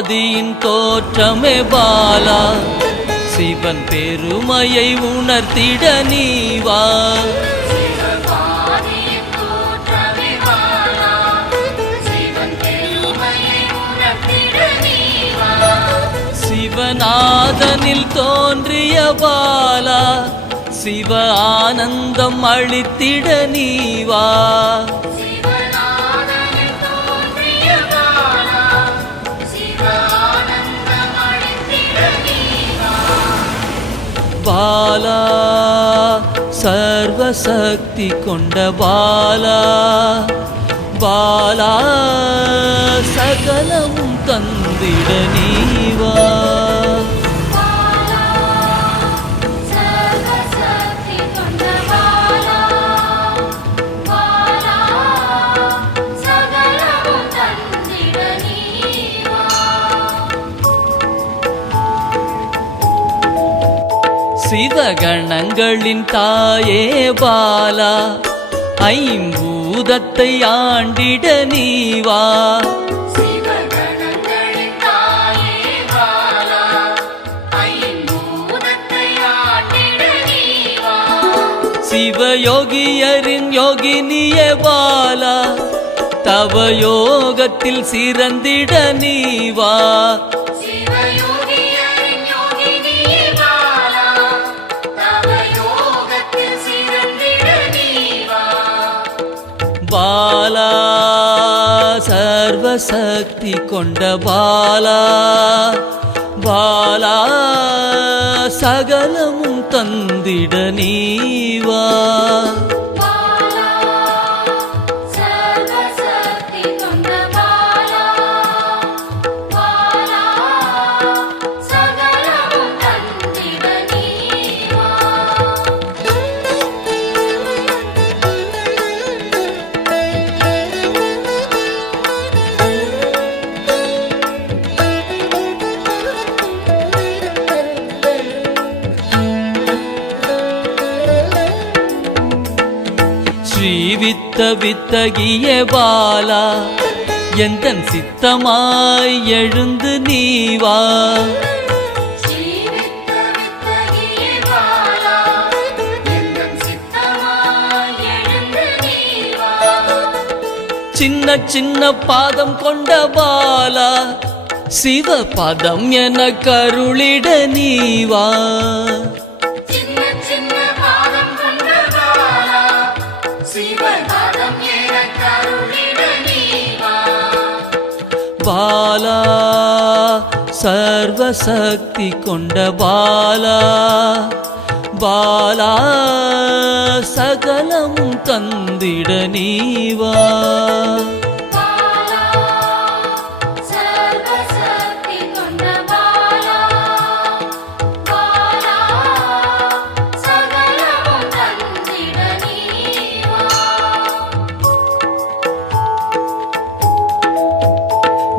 ஆதியின் தோற்றமே பாலா, சிவன் பெருமையை உணர்த்திட நீவா. சிவநாதனில் தோன்றிய பாலா, சிவ ஆனந்தம் அளித்திட நீவா. பாலா சர்வசக்தி கொண்ட பாலா, பாலா சகலமும் தந்திட நீவா. சிவகணங்களின் தாயே பாலா, ஐம்பூதத்தை ஆண்டிட நீவா. சிவயோகியரின் யோகினியே பாலா, தவ யோகத்தில் சிறந்திட நீவா. பாலா சர்வசக்தி கொண்ட பாலா, பாலா சகலமும் தந்திட நீவா. ஸ்ரீவித்த வித்தகிய பாலா, எந்தன் சித்தமாய் எழுந்து நீவா. சின்ன சின்ன பாதம் கொண்ட பாலா, சிவ பதம் என கருளிட நீவா. பாலா சர்வசக்தி கொண்ட பாலா, பாலா சகலமும் தந்திட நீவா.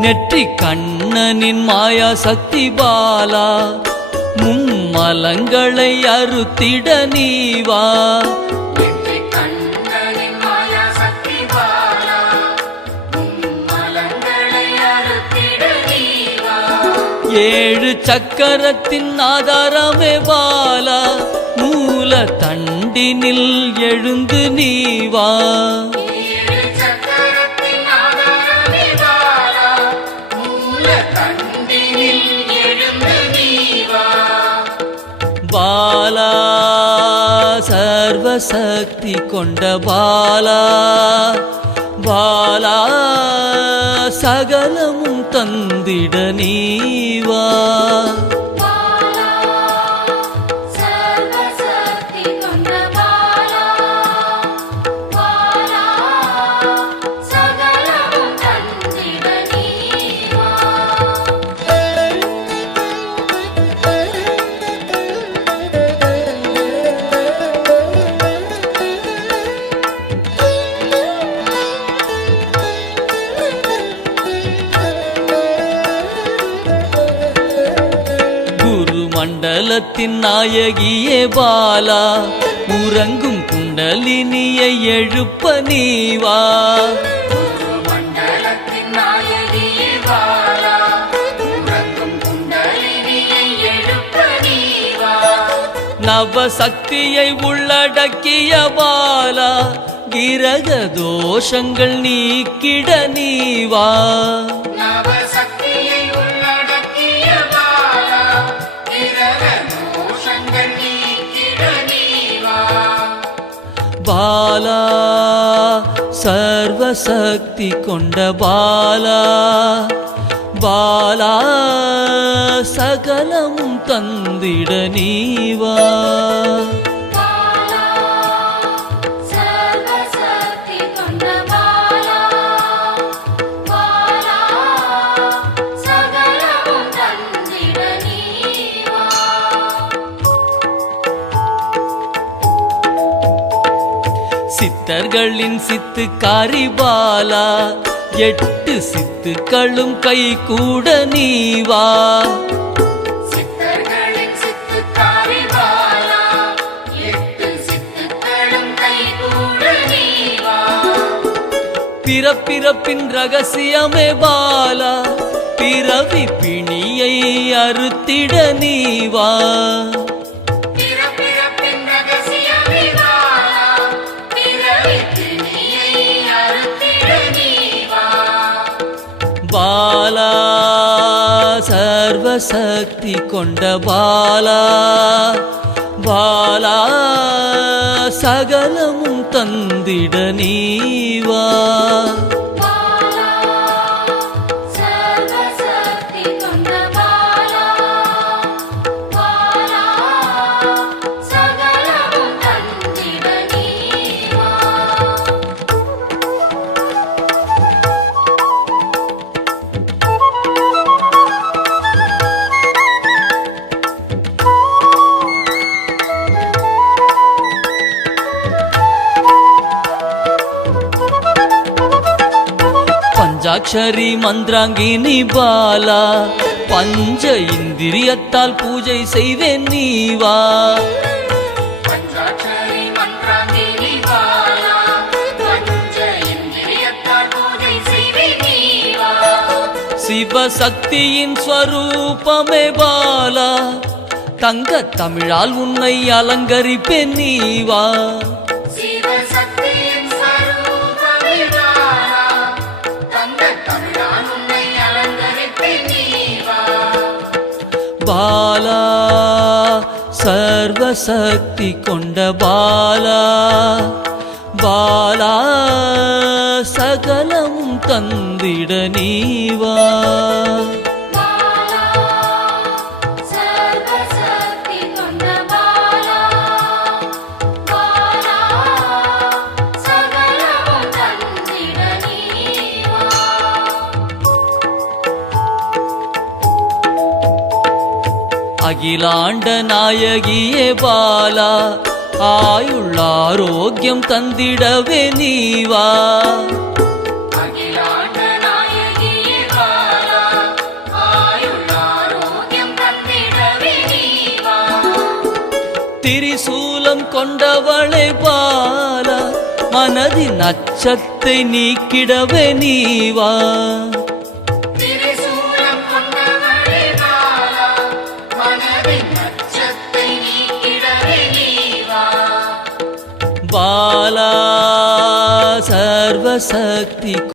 நெற்றி கண்ணனின் மாயா சக்தி பாலா, மும்மலங்களை அறுத்திட நீவா. ஏழு சக்கரத்தின் ஆதாரமே பாலா, மூல தண்டினில் எழுந்து நீவா. பாலா சர்வசக்தி கொண்ட பாலா, பாலா சகலமும் தந்திட நீவா. மண்டலத்தின் நாயகியே பாலா, உறங்கும் குண்டலினியை எழுப்ப நீவா. மண்டலத்தின் நாயகியே பாலா, நவசக்தியை உள்ளடக்கிய பாலா கிரக தோஷங்கள் நீக்கிட நீவா நவசக்தியை உள்ளடக்கிய பாலா கிரக தோஷங்கள் நீக்கிட நீவா பாலா சர்வசக்தி கொண்ட பாலா பாலா சகலமும் தந்திட நீவா பாலா சர்வசக்தி கொண்ட பாலா பாலா சகலமும் தந்திட நீவா சித்தர்களின் சித்துக்காரி பாலா 8 சித்துக்களும் கை கூட நீவா சித்தர்களின் சித்துக்காரி பாலா 8 சித்துக்களும் கைகூட நீவா பிறப்பிறப்பின் ரகசியமே பாலா பிறவி பிணியை அறுத்திட நீவா பிறப்பிறப்பின் ரகசியமே பாலா பிறவி பிணியை அறுத்திட நீவா பாலா சர்வசக்தி கொண்ட பாலா பாலா சகலமும் தந்திட நீவா பாலா சர்வசக்தி கொண்ட பாலா பாலா சகலமும் தந்திட நீவா பஞ்சாட்சரி மந்திராங்கினி பாலா பஞ்ச இந்திரியத்தால் பூஜை செய்வேன் நீவா பஞ்சாட்சரி மந்திராங்கினி பாலா பஞ்ச இந்திரியத்தால் பூஜை செய்வே நீவா சிவசக்தியின் ஸ்வரூபமே பாலா தங்க தமிழால் உன்னை அலங்கரிப்பேன் நீவா சிவசக்தியின் ஸ்வரூபமே பாலா தங்க தமிழால் உன்னை அலங்கரிப்பேன் நீவா பாலா சர்வசக்தி கொண்ட பாலா பாலா சகலமும் தந்திட நீவா பாலா சர்வசக்தி கொண்ட பாலா பாலா சகலமும் தந்திட நீவா அகிலாண்ட நாயகியே பாலா ஆயுள் ஆரோக்கியம் தந்திடவே நீவா அகிலாண்ட நாயகியே பாலா ஆயுள் ஆரோக்கியம் தந்திடவே நீவா திரிசூலம் கொண்டவளே பாலா மனதின் அச்சத்தை நீக்கிடவே நீவா திரிசூலம் கொண்டவளே பாலா மனதின் அச்சத்தை நீக்கிடவே நீவா பாலா சர்வசக்தி